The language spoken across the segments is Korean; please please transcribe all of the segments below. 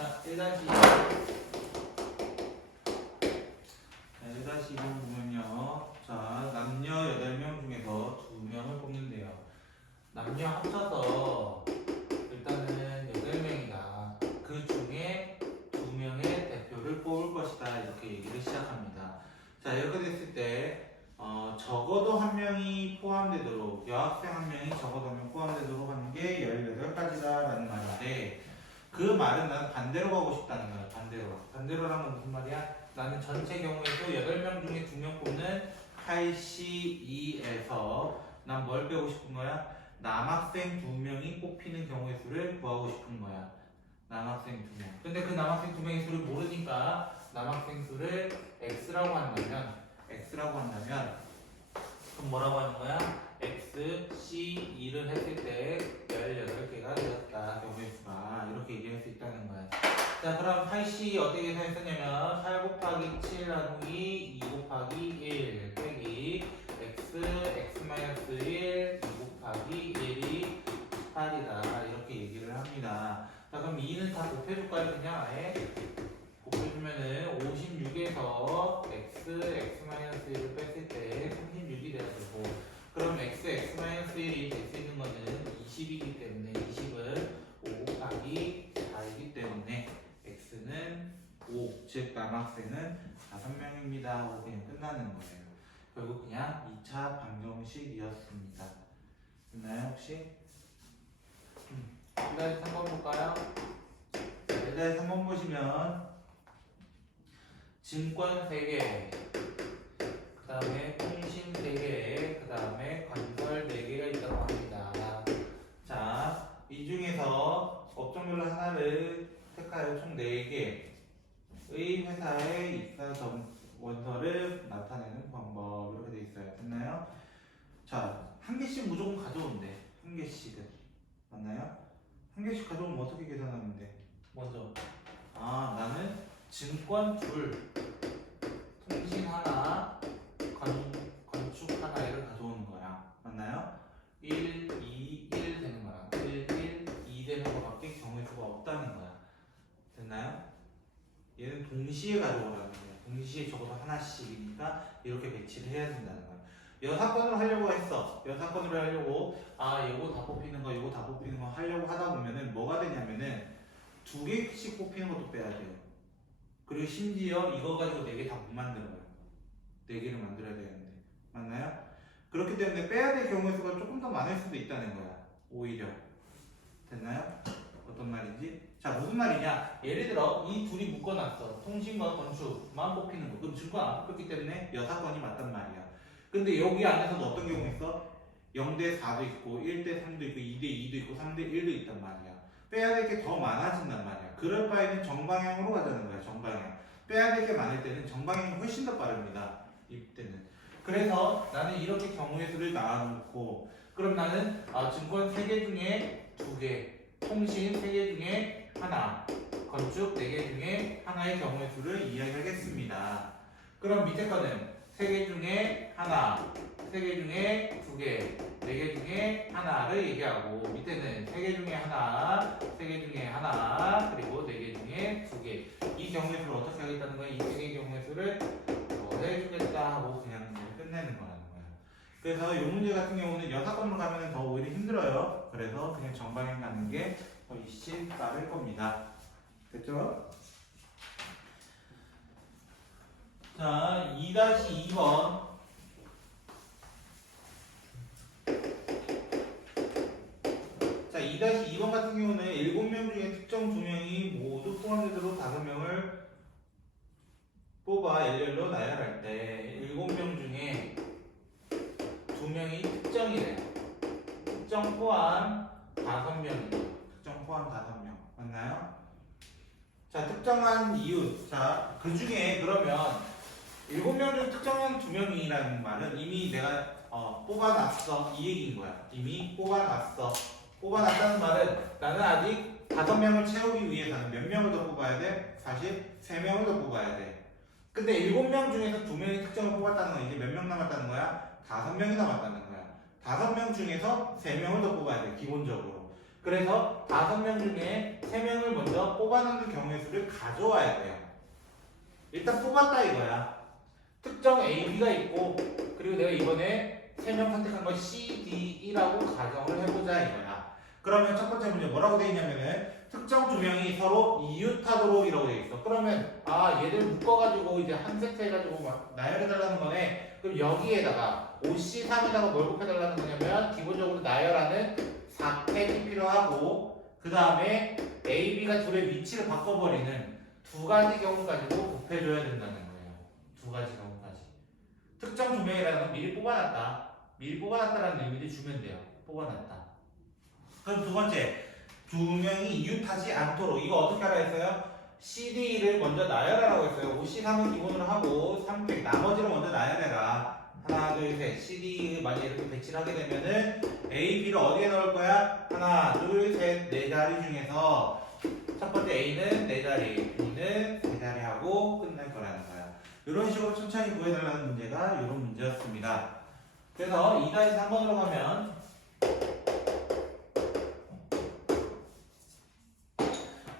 자, 1-2번 보면요. 자, 남녀 8명 중에서 2명을 뽑는데요. 남녀 합쳐서 일단은 8명이다. 그 중에 2명의 대표를 뽑을 것이다. 이렇게 얘기를 시작합니다. 자, 이렇게 됐을 때 적어도 한 명이 포함되도록, 여학생 한 명이 적어도 한 명 포함되도록 하는 게 18가지다라는 말인데, 그 말은 나는 반대로 가고 싶다는 거야. 반대로라는 건 무슨 말이야? 나는 전체 경우에도 8명 중에 2명 뽑는 8C2에서 난 뭘 빼고 싶은 거야? 남학생 2명이 뽑히는 경우의 수를 구하고 싶은 거야. 남학생 2명. 근데 그 남학생 2명의 수를 모르니까 남학생 수를 X라고 한다면 그럼 뭐라고 하는 거야? X, C2를 했을 때 18개가 되었다. 경우의 수가. 이렇게 얘기할 수 있다는 거야. 자, 그럼 8C 어떻게 계산했었냐면 8 곱하기 7 나누기 2 곱하기 1 빼기 X, X-1, 2 곱하기 1이 8이다. 이렇게 얘기를 합니다. 자, 그럼 2는 다 곱해줄까요? 그냥 아예? 곱해주면은 56에서 X, X-1을 뺐을 때 36이 돼야 되고, 그럼 X, X-1이 될 수 있는 거는 20이기 때문에 20은 5 곱하기 4이기 때문에 X는 5, 즉 남학생은 5명입니다 하고 그냥 끝나는 거예요. 결국 그냥 2차 방정식이었습니다. 됐나요 혹시? 일단 3번 볼까요? 일단 3번 보시면 증권 3개, 그 다음에 통신 3개, 그 다음에 건설 4개가 있다고 합니다. 자, 이 중에서 업종별로 하나를 택하여 총 4개의 회사의 입사 원서를 나타내는 방법. 이렇게 되어 있어요. 됐나요? 자, 한 개씩 무조건 가져온대. 한 개씩은. 맞나요? 한 개씩 가져오면 어떻게 계산하면 돼? 먼저. 나는 증권 둘, 통신 하나, 건축 하나 를 가져오는 거야. 맞나요? 1, 2, 1 되는 거랑 1, 1, 2 되는 거밖에 경우의 수가 없다는 거야. 됐나요? 얘는 동시에 가져오라는 거야. 동시에 적어도 하나씩이니까 이렇게 배치를 해야 된다는 거야. 여사건으로 하려고 했어. 여사건으로 하려고 이거 다 뽑히는 거, 이거 다 뽑히는 거 하려고 하다 보면은 뭐가 되냐면은 2개씩 뽑히는 것도 빼야 돼요. 그리고 심지어 이거 가지고 4개 다 못 만들어요. 4개를 만들어야 되는데. 맞나요? 그렇기 때문에 빼야 될 경우의 수가 조금 더 많을 수도 있다는 거야. 오히려. 됐나요? 어떤 말인지? 자, 무슨 말이냐? 예를 들어 이 둘이 묶어놨어. 통신과 건축만 뽑히는 거. 그럼 증권 안 뽑혔기 때문에 여사건이 맞단 말이야. 근데 여기 안에서도 어떤 경우 있어? 0대 4도 있고 1대 3도 있고 2대 2도 있고 3대 1도 있단 말이야. 빼야 될 게 더 많아진단 말이야. 그럴 바에는 정방향으로 가자는 거야. 정방향. 빼야 될 게 많을 때는 정방향이 훨씬 더 빠릅니다. 이때는. 그래서 나는 이렇게 경우의 수를 나눠놓고, 그럼 나는 증권 3개 중에 2개, 통신 3개 중에 하나, 건축 4개 중에 하나의 경우의 수를 이야기하겠습니다. 그럼 밑에 거는 3개 중에 하나, 3개 중에 2개, 4개 중에 하나를 얘기하고, 밑에는 3개 중에 하나, 3개 중에 하나, 그리고 4개 중에 2개. 이 경우의 수를 어떻게 하겠다는 거야? 이 3개의 경우의 수를 해주겠다 하고 그냥 끝내는 거라는 거예요. 그래서 이 문제 같은 경우는 여사건으로 가면 더 오히려 힘들어요. 그래서 그냥 정방향 가는 게 훨씬 빠를 겁니다. 됐죠? 자, 2-2번. 자, 2-2번 같은 경우는 7명 중에 특정 2명이 모두 포함되도록 5명을 뽑아 일렬로 나열할 때 7명 중에 2명이 특정이래요. 특정 포함 5명이에요. 특정 포함 5명. 맞나요? 자, 특정한 이유. 자, 그 중에 그러면 7명 중 특정한 2명이라는 말은 이미 내가 뽑아놨어. 이 얘기인 거야. 이미 뽑아놨어. 뽑아놨다는 말은 나는 아직 5명을 채우기 위해서는 몇 명을 더 뽑아야 돼? 사실 3명을 더 뽑아야 돼. 근데 7명 중에서 2명이 특정을 뽑았다는 건 이제 몇 명 남았다는 거야? 5명이 남았다는 거야. 5명 중에서 3명을 더 뽑아야 돼. 기본적으로. 그래서 5명 중에 3명을 먼저 먼저 뽑아놓는 경우의 수를 가져와야 돼요. 일단 뽑았다 이거야. 특정 AB가 있고 그리고 내가 이번에 3명 선택한 걸 C, D, E라고 가정을 해보자 이거야. 그러면 첫 번째 문제 뭐라고 돼 있냐면은 특정 두 명이 서로 이웃하도록 이라고 돼 있어. 그러면 얘들 묶어가지고 이제 한 세트 해가지고 막 나열해달라는 거네. 그럼 여기에다가 OC3에다가 뭘 곱해달라는 거냐면 기본적으로 나열하는 4팩이 필요하고 그 다음에 A, B가 둘의 위치를 바꿔버리는 두 가지 경우 가지고 곱해줘야 된다는 거예요. 두 가지 경우까지. 특정 두 명이라는 건 미리 뽑아놨다. 미리 뽑아놨다라는 의미를 주면 돼요. 뽑아놨다. 그럼 두 번째, 두 명이 이웃하지 않도록 이거 어떻게 하라 했어요? CD를 먼저 나열하라고 했어요. OC3은 기본으로 하고 3팩 나머지를 먼저 나열해라. 하나, 둘, 셋. CD 만약에 이렇게 배치를 하게 되면은 A, B를 어디에 넣을 거야? 하나, 둘, 셋, 네 자리 중에서 첫 번째 A는 네 자리, B는 세 자리 하고 끝날 거라는 거야. 이런 식으로 천천히 구해달라는 문제가 이런 문제였습니다. 그래서 2-3번으로 가면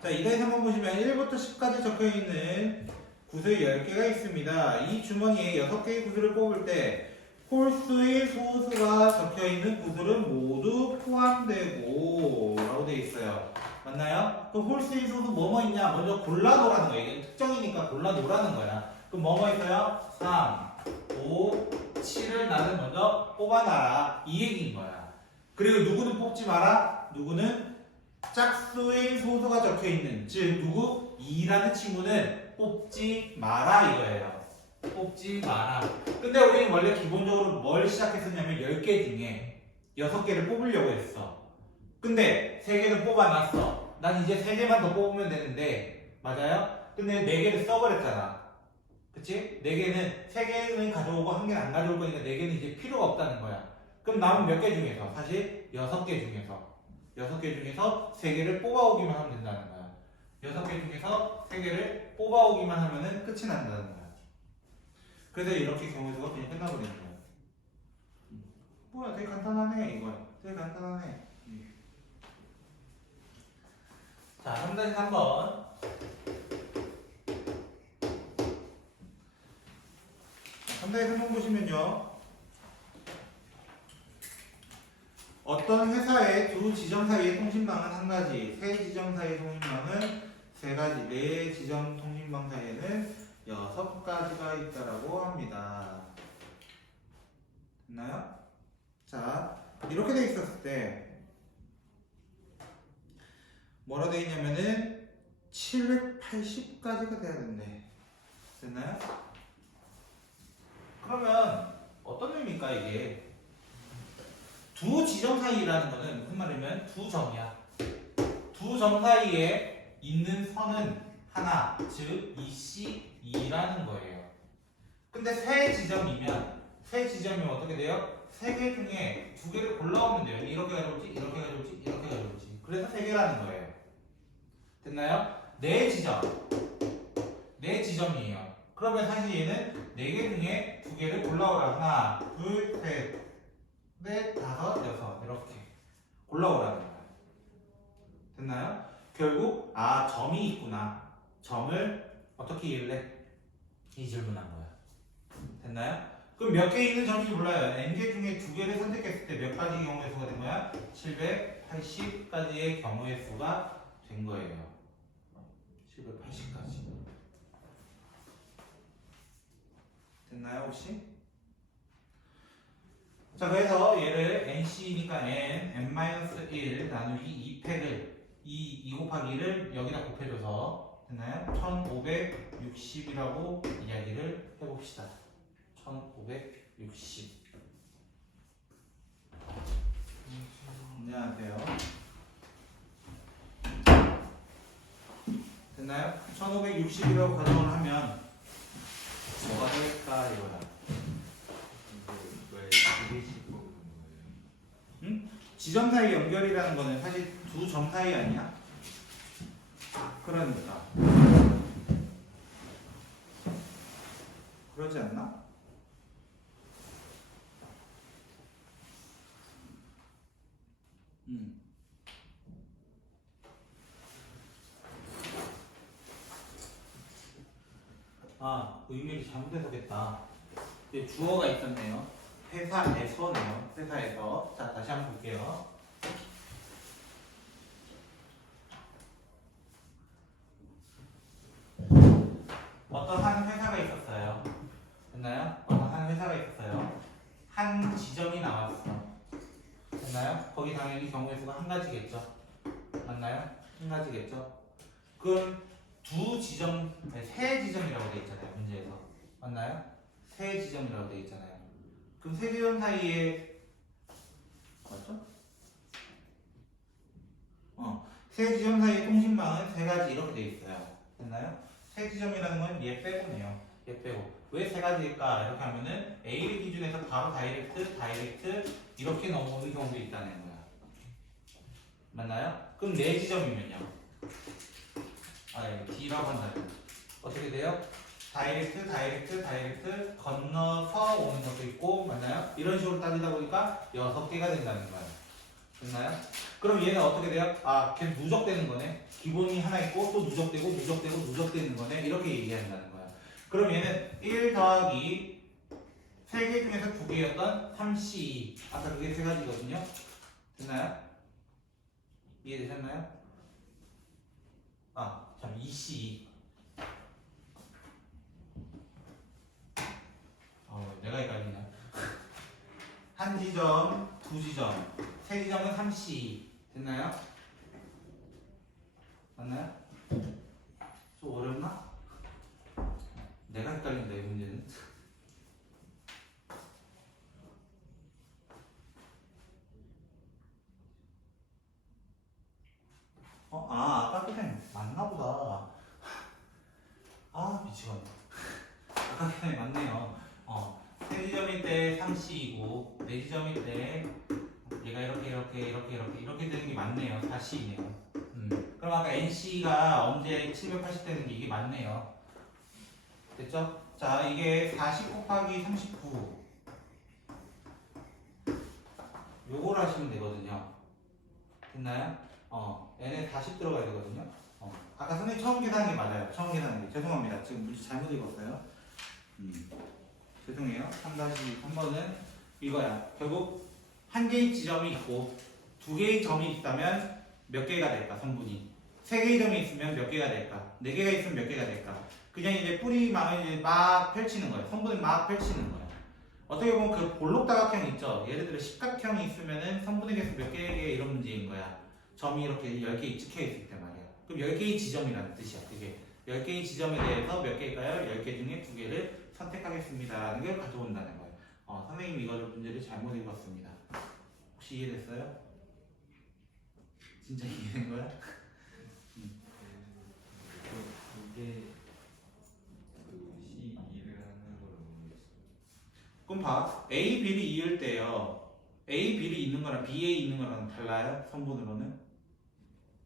자, 2-3번 보시면 1부터 10까지 적혀있는 구슬 10개가 있습니다. 이 주머니에 6개의 구슬을 뽑을 때 홀수의 소수가 적혀있는 구슬은 모두 포함되고 라고 되어 있어요. 맞나요? 그럼 홀수의 소수 뭐뭐 있냐? 먼저 골라놓으라는 거예요. 이게 특정이니까 골라놓으라는 거야. 그럼 뭐뭐 있어요? 3, 5, 7을 나는 먼저 뽑아놔라. 이 얘기인 거야. 그리고 누구는 뽑지 마라. 누구는 짝수의 소수가 적혀있는 즉 누구? 2라는 친구는 뽑지 마라 이거예요. 뽑지 마라. 근데 우리는 원래 기본적으로 뭘 시작했었냐면 10개 중에 6개를 뽑으려고 했어. 근데 3개는 뽑아놨어. 난 이제 3개만 더 뽑으면 되는데 맞아요? 근데 4개를 써버렸잖아. 그치? 4개는 3개는 가져오고 1개는 안 가져올 거니까 4개는 이제 필요가 없다는 거야. 그럼 남은 몇 개 중에서? 사실 6개 중에서 6개 중에서 3개를 뽑아오기만 하면 된다는 거야. 6개 중에서 3개를 뽑아오기만 하면은 끝이 난다는 거야. 그래서 이렇게 경우수가 그냥 끝나버리는 거야. 뭐야, 되게 간단하네, 이거. 되게 간단하네. 자, 3-3번. 3-3번 보시면요. 어떤 회사의 두 지점 사이의 통신망은 한 가지, 세 지점 사이의 통신망은 세 가지, 네 지점 통신망 사이에는 6가지가 있다라고 합니다. 됐나요? 자, 이렇게 돼 있었을 때 뭐라 돼 있냐면은 780까지가 돼야 된대. 됐나요? 그러면 어떤 의미입니까 이게? 두 지점 사이라는 거는 무슨 말이냐면 두 점이야. 두 점 사이에 있는 선은 하나, 즉 EC2라는 거예요. 근데 세 지점이면 세 지점이면 어떻게 돼요? 세 개 중에 2개를 골라오면 돼요. 이렇게 가져올지, 이렇게 가져올지, 이렇게 가져올지. 그래서 3개라는 거예요. 됐나요? 네 지점. 네 지점이에요. 그러면 사실 얘는 4개 중에 2개를 골라오라. 하나, 둘, 셋, 넷, 다섯, 여섯. 이렇게 골라오라는 거예요. 됐나요? 결국 점이 있구나. 점을 어떻게 이을래? 이 질문한 거야. 됐나요? 그럼 몇 개 있는 점인지 몰라요. n개 중에 2개를 선택했을 때 몇 가지 경우의 수가 된 거야? 780가지의 경우의 수가 된 거예요. 780가지. 됐나요 혹시? 자, 그래서 얘를 NC니까 n-1 나누기 2팩을 2 곱하기 1을 여기다 곱해줘서 됐나요? 1560이라고 이야기를 해봅시다. 1560. 안녕하세요. 됐나요? 1560이라고 가정을 하면 뭐가 될까 이거다. 왜 220 뽑는 거예요? 응? 지점 사이 연결이라는 거는 사실 두 점 사이 아니야? 그러니까 그러지 않나? 아, 의미를 잘못 해석했다. 이제 주어가 있었네요. 회사에서네요. 회사에서. 자, 다시 한번 볼게요. 어떤 한 회사가 있었어요. 됐나요? 어떤 한 회사가 있었어요. 한 지점이 나왔어. 됐나요? 거기 당연히 경우의 수가 한 가지겠죠. 맞나요? 한 가지겠죠. 그럼 두 지점, 아니, 세 지점이라고 돼 있잖아요. 문제에서. 맞나요? 세 지점이라고 돼 있잖아요. 그럼 세 지점 사이에 맞죠? 세 지점 사이의 통신망은 세 가지 이렇게 돼 있어요. 됐나요? 세 지점이라는 건 얘 빼고네요. 얘 빼고. 왜 세 가지일까? 이렇게 하면은 A를 기준해서 바로 다이렉트 이렇게 넘어오는 경우도 있다는 거야. 맞나요? 그럼 네 지점이면요. 아, 예, D라고 한다면 어떻게 돼요? 다이렉트 건너서 오는 것도 있고, 맞나요? 이런 식으로 따지다 보니까 6개가 된다는 거예요. 됐나요? 그럼 얘는 어떻게 돼요? 아, 걔 누적되는 거네. 기본이 하나 있고 또 누적되는 거네. 이렇게 얘기한다는 거야. 그럼 얘는 1 더하기 3개 중에서 2개였던 3C2. 아까 그게 세 가지거든요. 됐나요? 이해되셨나요? 아, 참 2C2. 내가 헷갈리냐? 한 지점, 두 지점, 세 지점은 3C2. 됐나요? 맞나요? 좀 어렵나? 내가 헷갈린다 이 문제는. 아까 그냥 맞나 보다. 아, 미치겠네. 아까 그냥 맞네요. 세 지점일 때 3C이고 네 지점일 때 얘가 이렇게 되는 게 맞네요. 4C이네요. 그럼 아까 NC가 언제 780 되는 게 이게 맞네요. 됐죠? 자, 이게 40 곱하기 39. 요걸 하시면 되거든요. 됐나요? n에 40 들어가야 되거든요. 아까 선생님 처음 계산한 게 맞아요. 처음 계산한 게. 죄송합니다. 지금 문제 잘못 읽었어요. 죄송해요. 3-3번은 이거야. 결국 한 개의 지점이 있고 두 개의 점이 있다면 몇 개가 될까? 성분이. 세 개의 점이 있으면 몇 개가 될까? 네 개가 있으면 몇 개가 될까? 그냥 이제 뿌리망을 이제 막 펼치는 거예요. 성분을 막 펼치는 거예요. 어떻게 보면 그 볼록다각형 있죠? 예를 들어 십각형이 있으면은 성분에 대해서 몇 개의 이런 문제인 거야. 점이 이렇게 10개 찍혀 있을 때 말이야. 그럼 10개의 지점이라는 뜻이야. 그게 10개의 지점에 대해서 몇 개일까요? 10개 중에 2개를 선택하겠습니다. 이걸 가져온다는 거예요. 선생님이 이거를 문제를 잘못 읽었습니다. 혹시 이해됐어요? 진짜 이해된 거야? 이게 그 C2를 하는 걸로 모르겠어요. 그럼 봐. A, B를 이을 때요. A, B를 있는 거랑 B에 있는 거랑 달라요? 성분으로는?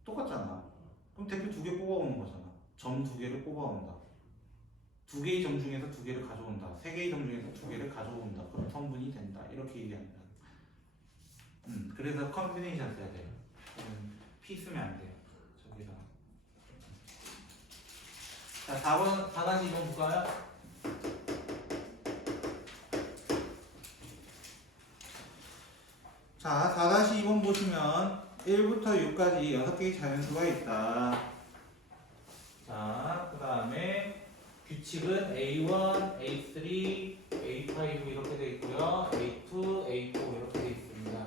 똑같잖아. 그럼 대표 2개 뽑아오는 거잖아. 점 2개를 뽑아온다. 2개의 점 중에서 2개를 가져온다. 3개의 점 중에서 2개를 가져온다. 그럼 성분이 된다. 이렇게 얘기합니다. 그래서 컨비네이션 써야 돼요. P 쓰면 안 돼요. 저기다. 자, 4번, 4-2번 볼까요? 자, 4-2번 보시면 1부터 6까지 6개의 자연수가 있다. 자, 그 다음에 규칙은 A1, A3, A5 이렇게 되어 있고요. A2, A4 이렇게 되어 있습니다.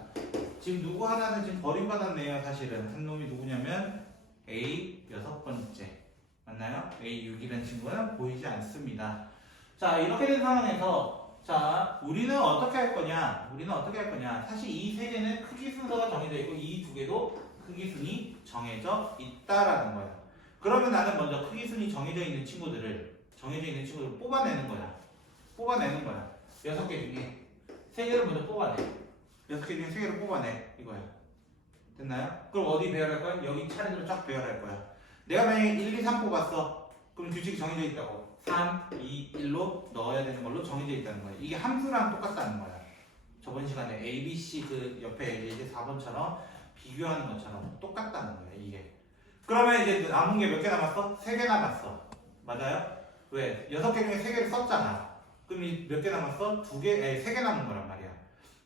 지금 누구 하나는 지금 버림받았네요. 사실은 한 놈이 누구냐면 A 6번째 맞나요? A6이라는 친구는 보이지 않습니다. 자, 이렇게 된 상황에서 자, 우리는 어떻게 할 거냐? 사실 이 세 개는 크기 순서가 정해져 있고 이 두 개도 크기 순이 정해져 있다라는 거야. 그러면 나는 먼저 크기 순이 정해져 있는 친구들을 뽑아내는 거야. 6개 중에 3개를 먼저 뽑아내. 6개 중에 3개를 뽑아내. 이거야. 됐나요? 그럼 어디 배열할 거야? 여기 차례대로 쫙 배열할 거야. 내가 만약에 1, 2, 3 뽑았어. 그럼 규칙이 정해져 있다고. 3, 2, 1로 넣어야 되는 걸로 정해져 있다는 거야. 이게 함수랑 똑같다는 거야. 저번 시간에 A, B, C 그 옆에 이제 4번처럼 비교하는 것처럼 똑같다는 거야. 이게. 그러면 이제 남은 게 몇 개 남았어? 3개 남았어. 맞아요? 왜? 6개 중에 3개를 썼잖아. 그럼 몇 개 남았어? 3개 남은 거란 말이야.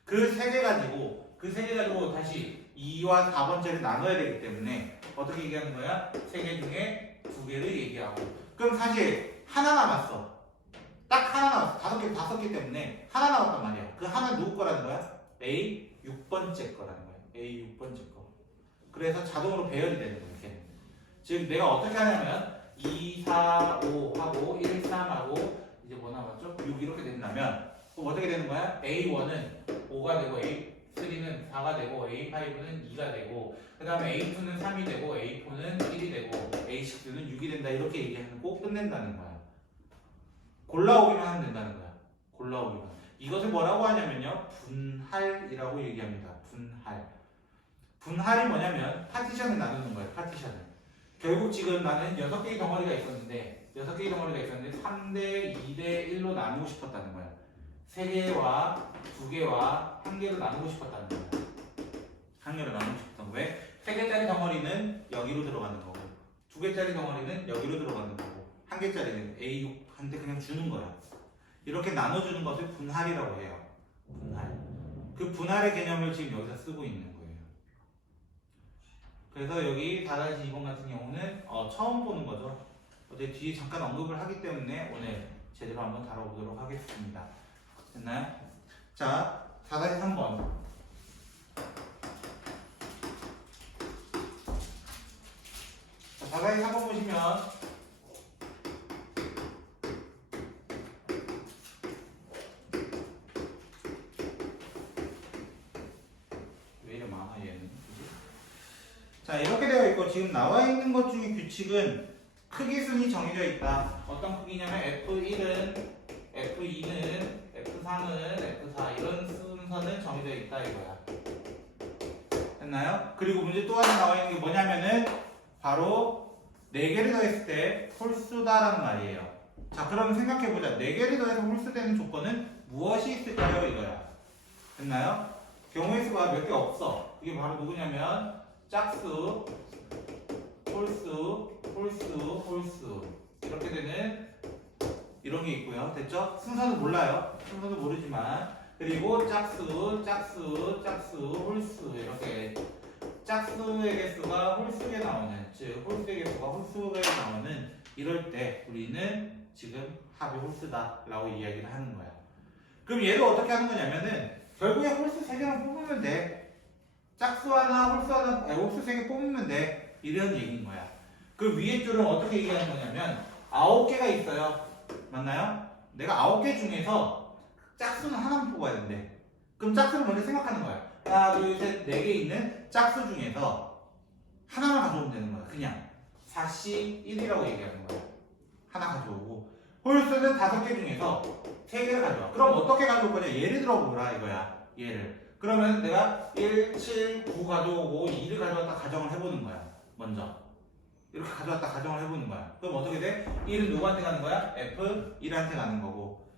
그 3개 가지고 다시 2와 4번째를 나눠야 되기 때문에 어떻게 얘기하는 거야? 3개 중에 2개를 얘기하고. 그럼 사실 하나 남았어. 딱 하나 남았어. 5개 다 썼기 때문에 하나 남았단 말이야. 그 하나 누구 거라는 거야? A 6번째 거라는 거야. A 6번째 거. 그래서 자동으로 배열이 되는 거야. 걔는. 즉 내가 어떻게 하냐면 2, 4, 5 하고 1, 3 하고 이제 뭐 남았죠? 6 이렇게 된다면 그럼 어떻게 되는 거야? A1은 5가 되고 A3는 4가 되고 A5는 2가 되고 그 다음에 A2는 3이 되고 A4는 1이 되고 A6는 6이 된다 이렇게 얘기하고 끝낸다는 거야. 골라오기만 하면 된다는 거야. 골라오기만. 이것을 뭐라고 하냐면요. 분할이라고 얘기합니다. 분할. 분할이 뭐냐면 파티션을 나누는 거예요. 파티션을. 결국 지금 나는 6개의 덩어리가 있었는데 3대 2대 1로 나누고 싶었다는 거야. 3개와 2개와 1개로 나누고 싶었다는 거야. 1개로 나누고 싶었던 거야. 왜? 3개짜리 덩어리는 여기로 들어가는 거고 2개짜리 덩어리는 여기로 들어가는 거고 1개짜리는 A6한테 그냥 주는 거야. 이렇게 나눠주는 것을 분할이라고 해요. 분할. 그 분할의 개념을 지금 여기서 쓰고 있는 거예요. 그래서 여기 4-2번 같은 경우는 처음 보는 거죠. 어제 뒤에 잠깐 언급을 하기 때문에 오늘 제대로 한번 다뤄보도록 하겠습니다. 됐나요? 자, 4-3번. 자, 4-3번 보시면 왜 이래 많아 얘는? 그치? 자, 이렇게 되어 있고 지금 나와 있는 것 중에 규칙은 크기 순이 정해져 있다. 어떤 크기냐면 F1은 F2는 F3은 F4 이런 순서는 정해져 있다 이거야. 됐나요? 그리고 문제 또 하나 나와 있는 게 뭐냐면은 바로 4개를 더했을 때 홀수다라는 말이에요. 자, 그럼 생각해보자. 4개를 더해서 홀수되는 조건은 무엇이 있을까요? 이거야. 됐나요? 경우의 수가 몇 개 없어. 이게 바로 누구냐면 짝수, 홀수, 이렇게 되는 이런 게 있고요. 됐죠? 순서는 몰라요. 순서도 모르지만 그리고 짝수, 홀수 이렇게 짝수의 개수가 홀수에 나오는 즉 홀수의 개수가 홀수에 나오는 이럴 때 우리는 지금 합이 홀수다라고 이야기를 하는 거야. 그럼 얘를 어떻게 하는 거냐면은 결국에 홀수 3개만 뽑으면 돼. 짝수 하나, 홀수 하나, 홀수 3개 뽑으면 돼. 이런 얘기인 거야. 그 위에 줄은 어떻게 얘기하는 거냐면 9개가 있어요. 맞나요? 내가 9개 중에서 짝수는 하나만 뽑아야 된대. 그럼 짝수를 먼저 생각하는 거야. 하나, 둘, 셋, 4개 있는 짝수 중에서 하나만 가져오면 되는 거야. 그냥 4씨 1이라고 얘기하는 거야. 하나 가져오고 홀수는 5개 중에서 3개를 가져와. 그럼 어떻게 가져올 거냐? 예를 들어 보라 이거야. 예를. 그러면 내가 1, 7, 9 가져오고 2를 가져왔다 가정을 해보는 거야. 먼저. 이렇게 가져왔다 가정을 해보는 거야. 그럼 어떻게 돼? 1은 누구한테 가는 거야? F1한테 가는 거고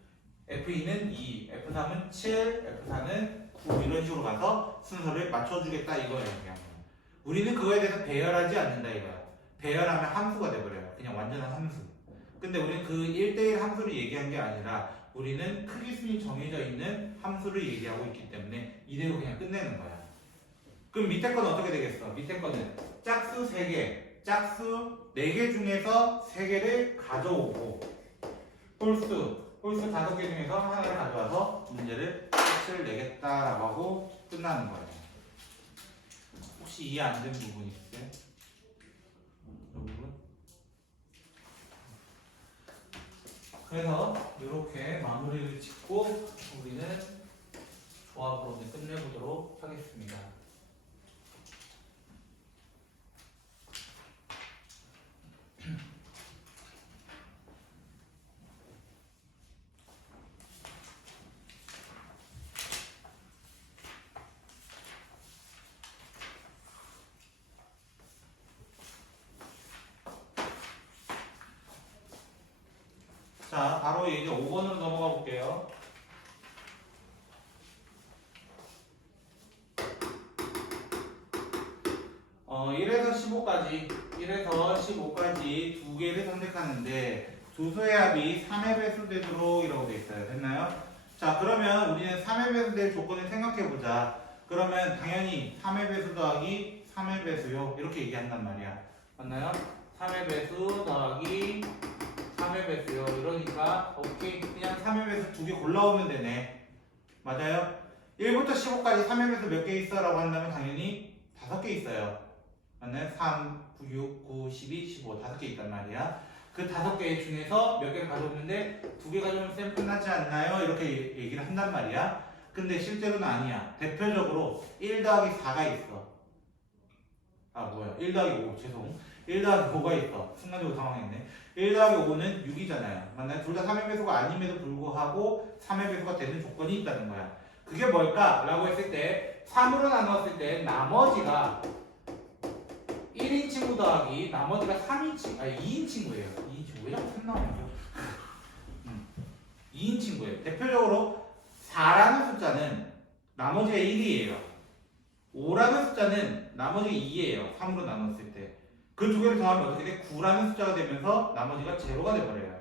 F2는 2, F3은 7, F4는 9 이런 식으로 가서 순서를 맞춰주겠다 이거예요. 그냥. 우리는 그거에 대해서 배열하지 않는다 이거야. 배열하면 함수가 돼버려요. 그냥 완전한 함수. 근데 우리는 그 1대1 함수를 얘기한 게 아니라 우리는 크기 순이 정해져 있는 함수를 얘기하고 있기 때문에 이대로 그냥 끝내는 거야. 그럼 밑에 건 어떻게 되겠어? 밑에 거는 짝수 3개, 짝수 4개 중에서 3개를 가져오고 홀수 5개 중에서 하나를 가져와서 문제를 끝을 내겠다라고 하고 끝나는 거예요. 혹시 이해 안 된 부분 있어요? 이 부분? 그래서 이렇게 마무리를 짓고 우리는 조합으로 끝내보도록 하겠습니다. 자, 바로 이제 5번으로 넘어가 볼게요. 어, 1에서 15까지 두 개를 선택하는데 두 수의 합이 3의 배수 되도록 이라고 돼 있어요. 됐나요? 자, 그러면 우리는 3의 배수 될 조건을 생각해 보자. 그러면 당연히 3의 배수 더하기 3의 배수요. 이렇게 얘기한단 말이야. 맞나요? 3의 배수 더하기 3의 배수요. 이러니까 오케이. 그냥 3의 배수 두 개 골라오면 되네. 맞아요? 1부터 15까지 3의 배수 몇 개 있어? 라고 한다면 당연히 5개 있어요. 맞나요? 3, 9, 6, 9, 12, 15 5개 있단 말이야. 그 5개 중에서 몇 개를 가져오는데 2개 가져오면 쌤 끝나지 않나요? 이렇게 얘기를 한단 말이야. 근데 실제로는 아니야. 대표적으로 1 더하기 4가 있어. 아 뭐야 1 더하기 5 죄송 1 더하기 5가 있어. 순간적으로 당황했네. 1 더하기 5는 6이잖아요. 맞나요? 둘 다 3의 배수가 아님에도 불구하고 3의 배수가 되는 조건이 있다는 거야. 그게 뭘까? 라고 했을 때 3으로 나눴을 때 나머지가 1인 친구 더하기 나머지가 3인 친구, 아니 2인 친구예요. 2인 친구 왜 자꾸 3 나오냐고. 2인 친구예요. 대표적으로 4라는 숫자는 나머지가 1이에요. 5라는 숫자는 나머지가 2예요. 3으로 나눴을 때. 그 두 개를 더하면 어떻게 돼? 9라는 숫자가 되면서 나머지가 제로가 돼버려요.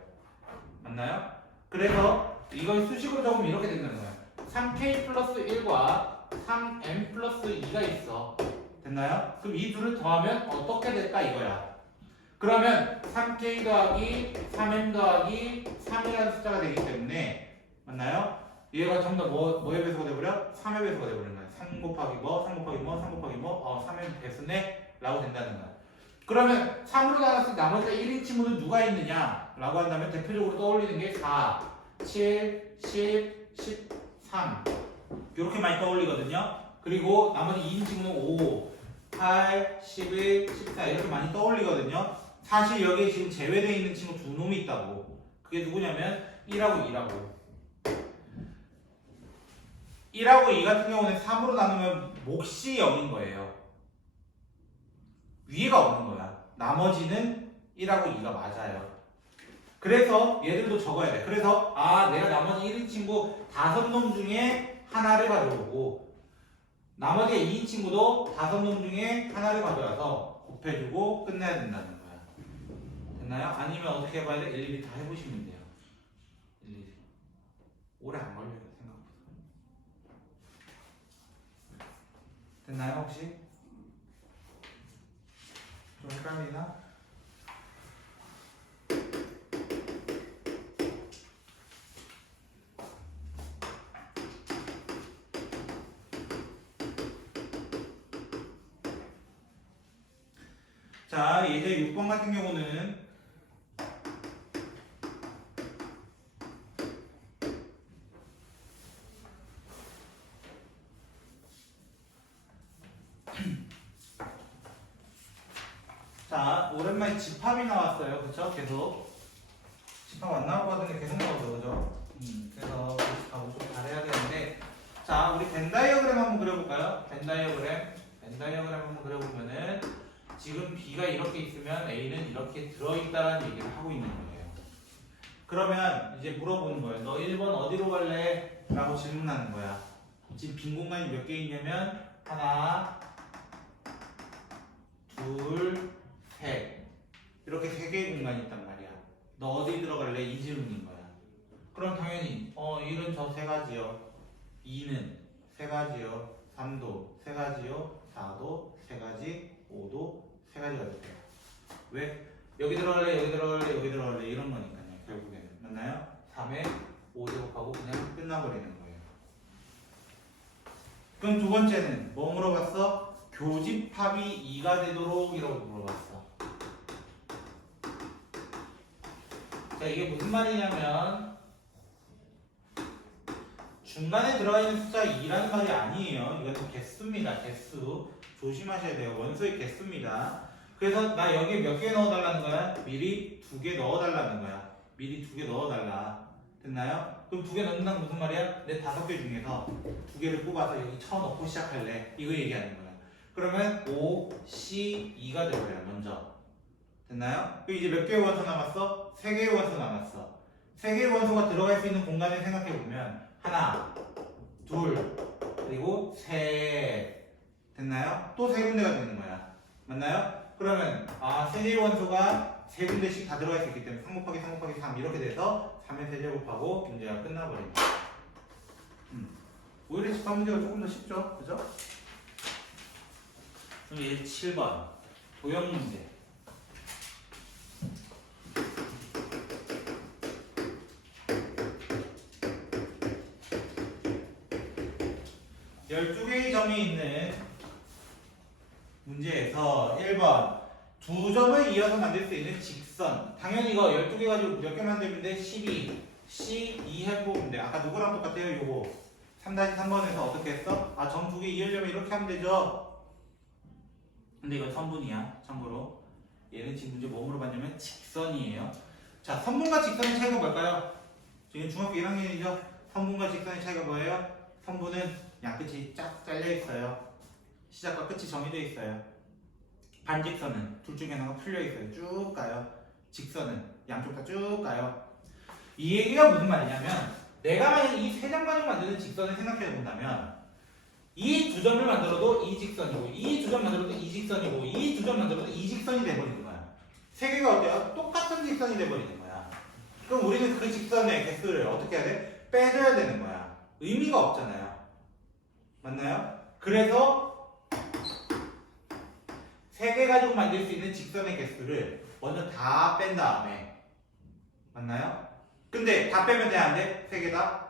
맞나요? 그래서 이걸 수식으로 적으면 이렇게 된다는 거야. 3k 플러스 1과 3m 플러스 2가 있어. 됐나요? 그럼 이 둘을 더하면 어떻게 될까 이거야. 그러면 3k 더하기 3m 더하기 3이라는 숫자가 되기 때문에 맞나요? 얘가 전부 다 뭐의 배수가 돼버려? 3의 배수가 돼버리는 거야. 3 곱하기 뭐, 3 곱하기 뭐, 3 곱하기 뭐, 3의 배수네? 라고 된다는 거야. 그러면 3으로 나눴을 때 나머지가 1인 친구는 누가 있느냐? 라고 한다면 대표적으로 떠올리는 게 4, 7, 10, 13 이렇게 많이 떠올리거든요. 그리고 나머지 2인 친구는 5, 8, 11, 14 이렇게 많이 떠올리거든요. 사실 여기에 지금 제외되어 있는 친구 두 놈이 있다고. 그게 누구냐면 1하고 2라고. 1하고 2 같은 경우는 3으로 나누면 몫이 0인 거예요. 위에가 없는 거야. 나머지는 1하고 2가 맞아요. 그래서 얘들도 적어야 돼. 그래서 내가 나머지 1인 친구 5놈 중에 하나를 가져오고 나머지 2인 친구도 5놈 중에 하나를 가져와서 곱해주고 끝내야 된다는 거야. 됐나요? 아니면 어떻게 해봐야 돼? 일일이 다 해보시면 돼요. 일일이. 오래 안 걸려요. 생각보다. 됐나요 혹시? 좀 헷갈리나? 자, 예제 6번 같은 경우는 자, 오랜만에 집합이 나왔어요. 그쵸? 계속 집합 안 나올 것 같은데 계속 나오죠. 그죠? 그래서 집합을 좀 잘해야 되는데 자, 우리 벤 다이어그램 한번 그려볼까요? 벤 다이어그램 한번 그려보면은 지금 B가 이렇게 있으면 A는 이렇게 들어있다는 얘기를 하고 있는 거예요. 그러면 이제 물어보는 거예요. 너 1번 어디로 갈래? 라고 질문하는 거야. 지금 빈 공간이 몇 개 있냐면 하나, 둘, 셋 이렇게 3개의 공간이 있단 말이야. 너 어디 들어갈래? 이 질문인 거야. 그럼 당연히 1은 저 3가지요. 2는 3가지요. 3도 3가지요. 4도 3가지. 5도 3가지가 됐대요. 왜? 여기 들어갈래? 여기 들어갈래? 여기 들어갈래? 이런 거니까요. 결국에는. 맞나요? 3에 5 제곱하고 그냥 끝나버리는 거예요. 그럼 두 번째는 뭐 물어봤어? 교집합이 2가 되도록 이라고 물어봤어. 자, 이게 무슨 말이냐면 중간에 들어가 있는 숫자 2라는 말이 아니에요. 이것은 개수입니다. 개수. 조심하셔야 돼요. 원소의 개수입니다. 그래서 나 여기에 몇 개 넣어달라는 거야? 미리 2개 넣어달라는 거야. 미리 2개 넣어달라. 됐나요? 그럼 2개 넣는다는 무슨 말이야? 내 5개 중에서 2개를 뽑아서 여기 쳐넣고 시작할래. 이거 얘기하는 거야. 그러면 5, C, 2가 되어버려요. 먼저. 됐나요? 그럼 이제 몇 개의 원소 남았어? 3개의 원소 남았어. 3개의 원소가 들어갈 수 있는 공간을 생각해보면 하나, 둘, 그리고 셋. 됐나요? 또 3군데가 되는 거야. 맞나요? 그러면 3개의 원소가 세 군데씩 다 들어가 있기 때문에 3 곱하기 3 곱하기 3 이렇게 돼서 3의 세제곱하고 문제가 끝나버립니다. 오히려 집합 문제가 조금 더 쉽죠? 그죠? 그럼 이제 7번 도형 문제. 12개의 점이 있는 문제에서 1번 두 점을 이어서 만들 수 있는 직선. 당연히 이거 12개 가지고 몇 개 만들면 돼? 12 C2 해보면 돼. 아까 누구랑 똑같아요? 요거 3-3번에서 어떻게 했어? 아, 점 두 개 이으려면 이렇게 하면 되죠? 근데 이건 선분이야. 참고로 얘는 지금 문제 뭐 물어봤냐면 직선이에요. 자, 선분과 직선의 차이가 뭘까요? 지금 중학교 1학년이죠? 선분과 직선의 차이가 뭐예요? 선분은 양끝이 쫙 잘려 있어요. 시작과 끝이 정해져 있어요. 반직선은 둘 중에 하나가 풀려 있어요. 쭉 가요. 직선은 양쪽 다 쭉 가요. 이 얘기가 무슨 말이냐면 내가 만약 이 세 장 가지고 만드는 직선을 생각해 본다면 이 두 점을 만들어도 이 직선이고 이 두 점 만들어도 이 직선이고 이 두 점 만들어도 이 직선이 돼버리는 거야. 세 개가 어때요? 똑같은 직선이 돼버리는 거야. 그럼 우리는 그 직선의 개수를 어떻게 해야 돼? 빼줘야 되는 거야. 의미가 없잖아요. 맞나요? 그래서 세 개 가지고 만들 수 있는 직선의 개수를 먼저 다 뺀 다음에 맞나요? 근데 다 빼면 돼? 안 돼? 세 개 다?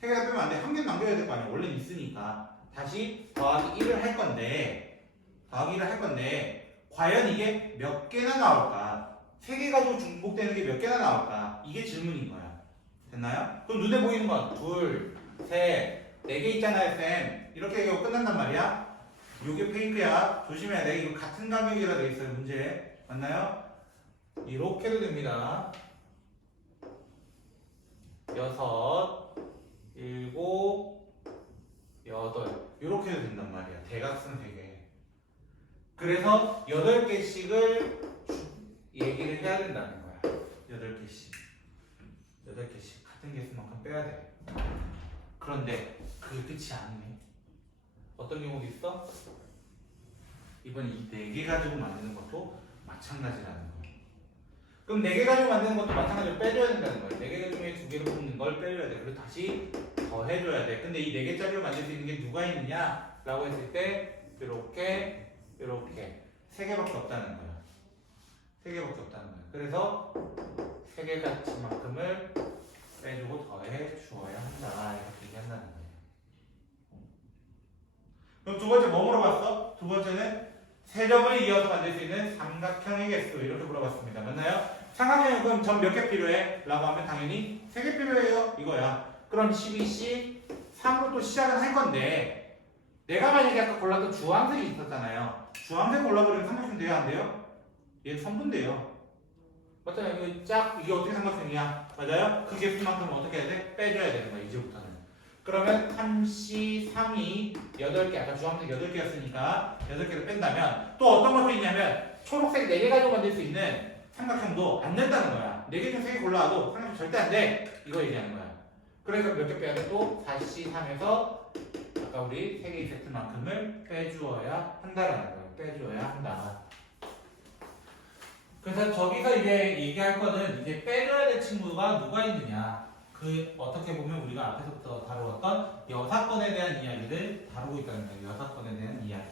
세 개 다 빼면 안 돼. 한 개는 남겨야 될 거 아니야. 원래는 있으니까. 다시 더하기 1을 할 건데 과연 이게 몇 개나 나올까? 세 개 가지고 중복되는 게 몇 개나 나올까? 이게 질문인 거야. 됐나요? 그럼 눈에 보이는 건 둘, 셋, 네 개 있잖아요, 쌤. 이렇게 얘기하고 끝난단 말이야. 요게 페이크야. 조심해야 돼. 이거 같은 가격이라 돼 있어요, 문제. 맞나요? 이렇게도 됩니다. 6, 7, 8 이렇게도 된단 말이야. 대각선 3개. 그래서 8개씩을 얘기를 해야 된다는 거야. 8개씩. 8개씩 같은 개수만큼 빼야 돼. 그런데 그게 끝이 아니네. 어떤 경우도 있어? 이번 이 4개 가지고 만드는 것도 마찬가지라는 거야. 그럼 4개 가지고 만드는 것도 마찬가지로 빼줘야 된다는 거야. 4개 중에 2개를 뽑는 걸 빼줘야 돼. 그리고 다시 더 해줘야 돼. 근데 이 4개짜리로 만들 수 있는 게 누가 있느냐? 라고 했을 때 이렇게 3개밖에 없다는 거야. 3개밖에 없다는 거야. 그래서 3개 가치만큼을 빼주고 더해 주어야 한다. 이렇게 얘기한다는 거예요. 그럼 두 번째 뭐 물어봤어? 두 번째는 세 점을 이어서 만들 수 있는 삼각형의 개수 이렇게 물어봤습니다. 맞나요? 삼각형은 그럼 점 몇 개 필요해? 라고 하면 당연히 3개 필요해요. 이거야. 그럼 12C 3으로 또 시작은 할 건데 내가 만약에 아까 골랐던 주황색이 있었잖아요. 주황색 골라버리면 삼각형 돼요? 안 돼요? 얘 선분돼요. 맞잖아요. 이게 어떻게 삼각형이야? 맞아요? 그 개수만큼 어떻게 해야 돼? 빼줘야 되는 거야. 이제부터는. 그러면 3C, 3이 8개, 아까 주황색 8개였으니까 8개를 뺀다면 또 어떤 것도 있냐면 초록색 4개 가지고 만들 수 있는 삼각형도 안 된다는 거야. 4개 중 3개 골라와도 삼각형 절대 안 돼. 이거 얘기하는 거야. 그래서 몇 개 빼야 돼? 또 4C, 3에서 아까 우리 3개의 세트만큼을 빼주어야 한다라는 거예요. 빼주어야 한다. 그래서 저기서 이제 얘기할 거는 이제 빼줘야 될 친구가 누가 있느냐. 그 어떻게 보면 우리가 앞에서부터 다루었던 여사건에 대한 이야기를 다루고 있다는 거예요. 여사건에 대한 이야기.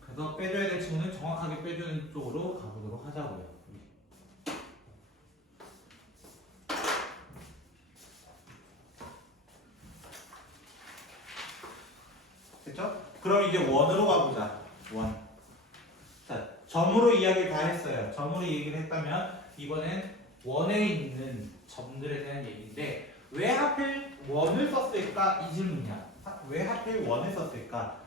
그래서 빼줘야 될 친구는 정확하게 빼주는 쪽으로 가보도록 하자고요. 됐죠? 그럼 이제 원으로 가보자. 원. 자, 점으로 이야기를 다 했어요. 점으로 얘기를 했다면 이번엔 원에 있는 점들에 대한 얘기인데 왜 하필 원을 썼을까? 이 질문이야. 왜 하필 원을 썼을까?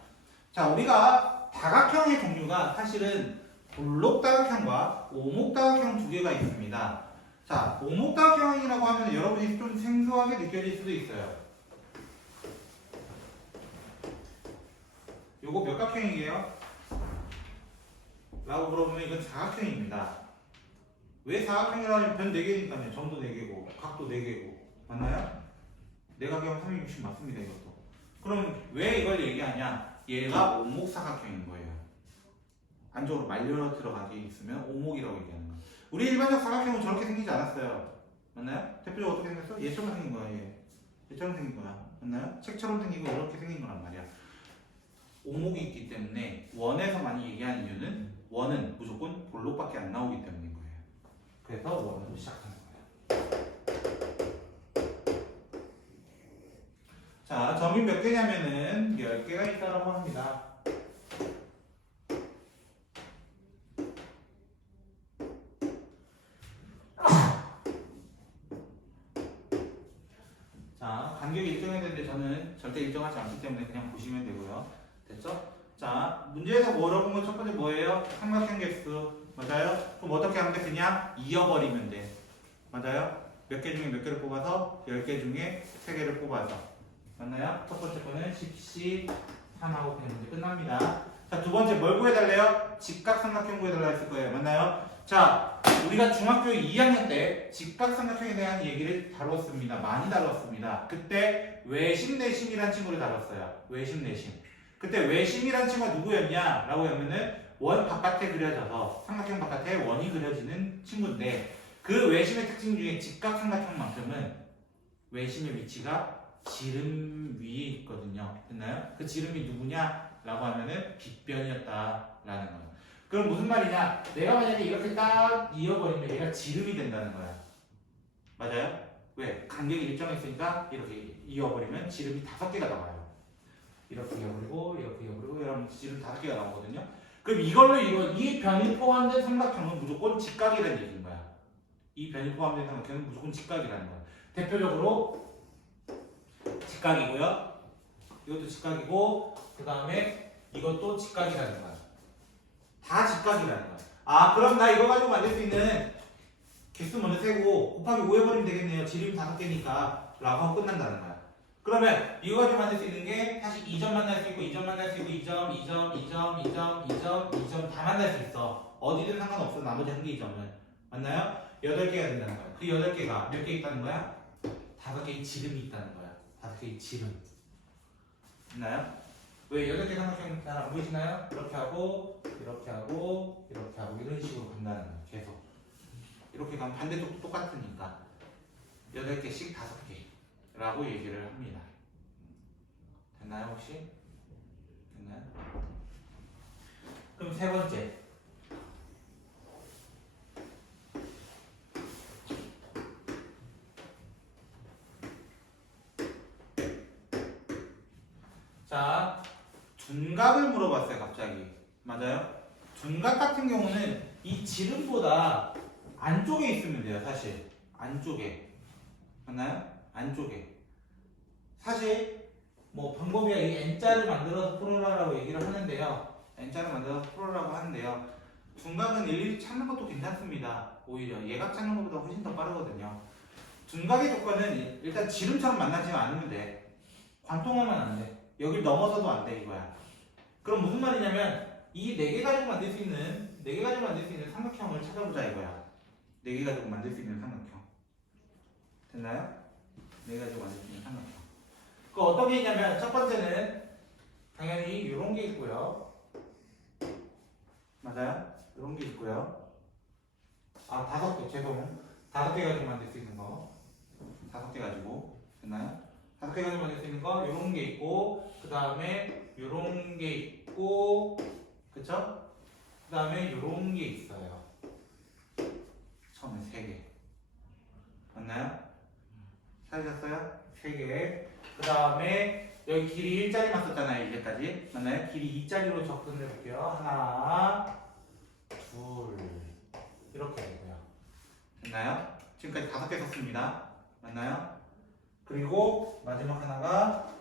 자, 우리가 다각형의 종류가 사실은 볼록다각형과 오목다각형 두 개가 있습니다. 자, 오목다각형이라고 하면 여러분이 좀 생소하게 느껴질 수도 있어요. 요거 몇 각형이에요? 라고 물어보면 이건 사각형입니다. 왜 사각형이라고 하면 변 4개니까요. 점도 4개고 각도 4개고 맞나요? 내각형 360 맞습니다. 이것도. 그럼 왜 이걸 얘기하냐? 얘가 오목사각형인 거예요. 안쪽으로 말려 들어가게 있으면 오목이라고 얘기하는 거예요. 우리 일반적 삼각형은 저렇게 생기지 않았어요. 맞나요? 대표적으로 어떻게 생겼어? 얘처럼 생긴 거야. 얘처럼 생긴 거야. 맞나요? 책처럼 생기고 이렇게 생긴 거란 말이야. 오목이 있기 때문에 원에서 많이 얘기하는 이유는 원은 무조건 볼록밖에 안 나오기 때문인 거예요. 그래서 원으로 시작하는 거예요. 자, 점이 몇 개냐면은 10개가 있다고 합니다. 자, 간격이 일정해야 되는데 저는 절대 일정하지 않기 때문에 그냥 보시면 되고요. 됐죠? 자, 문제에서 물어본 건 첫 번째 뭐예요? 삼각형 개수. 맞아요? 그럼 어떻게 하면 되냐? 이어버리면 돼. 맞아요? 몇 개 중에 몇 개를 뽑아서 10개 중에 3개를 뽑아서. 맞나요? 첫 번째 거는 10시 3하고 그냥 문제 끝납니다. 자, 두 번째 뭘 구해달래요? 직각삼각형 구해달라 했을 거예요. 맞나요? 자, 우리가 중학교 2학년 때 직각삼각형에 대한 얘기를 다뤘습니다. 많이 다뤘습니다. 그때 외심내심이란 친구를 다뤘어요. 외심내심. 그때 외심이란 친구가 누구였냐? 라고 하면은 원 바깥에 그려져서 삼각형 바깥에 원이 그려지는 친구인데 그 외심의 특징 중에 직각삼각형만큼은 외심의 위치가 지름 위에 있거든요. 됐나요? 그 지름이 누구냐? 라고 하면은 빗변이었다라는 거예요. 그럼 무슨 말이냐? 내가 만약에 이렇게 딱 이어버리면 얘가 지름이 된다는 거야. 맞아요? 왜? 간격이 일정했으니까 이렇게 이어버리면 지름이 5개가 나와요. 이렇게 이어버리고 이렇게 이어버리고 이러면 지름 5개가 나오거든요. 그럼 이걸로 이 변이 포함된 삼각형은 무조건 직각이라는 얘기인 거야. 이 변이 포함된 삼각형은 무조건 직각이라는 거야. 대표적으로 직각이고요. 이것도 직각이고 그 다음에 이것도 직각이라는 거야. 다 직각이라는 거야. 아, 그럼 나 이거 가지고 만들 수 있는 개수 먼저 세고 곱하기 5 해버리면 되겠네요. 지름이 5개니까 라고 하고 끝난다는 거야. 그러면 이거 가지고 만들 수 있는 게 사실 2점 만날 수 있고 2점 만날 수 있고 2점, 2점, 2점, 2점, 2점, 2점 다 만날 수 있어. 어디든 상관없어. 나머지 한 개의 점은. 맞나요? 8개가 된다는 거야. 그 8개가 몇 개 있다는 거야? 5개의 지름이 있다는 거야. 5개의 지름. 있나요? 왜 8개 삼각형 잘 안 보이시나요? 이렇게 하고 이렇게 하고 이렇게 하고 이런 식으로 간다는 거예요. 계속 이렇게 가면 반대쪽도 똑같으니까 8개씩 5개 라고 얘기를 합니다. 됐나요 혹시? 됐나요? 그럼 세 번째 자, 둔각을 물어봤어요. 갑자기. 맞아요? 둔각 같은 경우는 이 지름보다 안쪽에 있으면 돼요. 사실 안쪽에. 맞나요? 안쪽에. 사실 뭐 방법이야 이 n자를 만들어서 풀어라라고 얘기를 하는데요. n자를 만들어서 풀어라고 하는데요. 둔각은 일일이 찾는 것도 괜찮습니다. 오히려 예각 찾는 것보다 훨씬 더 빠르거든요. 둔각의 조건은 일단 지름처럼 만나지 않으면 돼. 관통하면 안 돼. 여길 넘어서도 안 돼 이거야. 그럼 무슨 말이냐면 이 4개 가지고 만들 수 있는 4개 가지고 만들 수 있는 삼각형을 찾아보자 이거야. 4개 가지고 만들 수 있는 삼각형. 됐나요? 4개 가지고 만들 수 있는 삼각형. 그 어떤 게 있냐면 첫 번째는 당연히 이런 게 있고요. 맞아요? 이런 게 있고요. 아 5개 죄송. 5개 가지고 만들 수 있는 거. 5개 가지고 됐나요? 5개 가지고 만들 수 있는 거 이런 게 있고 그 다음에 이런 게 있고 그쵸? 그 다음에 이런 게 있어요. 처음에 3개 맞나요? 찾으셨어요? 3개 그 다음에 여기 길이 1자리만 썼잖아요 이제까지 맞나요? 길이 2자리로 접근을 해볼게요. 하나 둘 이렇게 되고요. 됐나요? 지금까지 5개 썼습니다. 맞나요? 그리고 마지막 하나가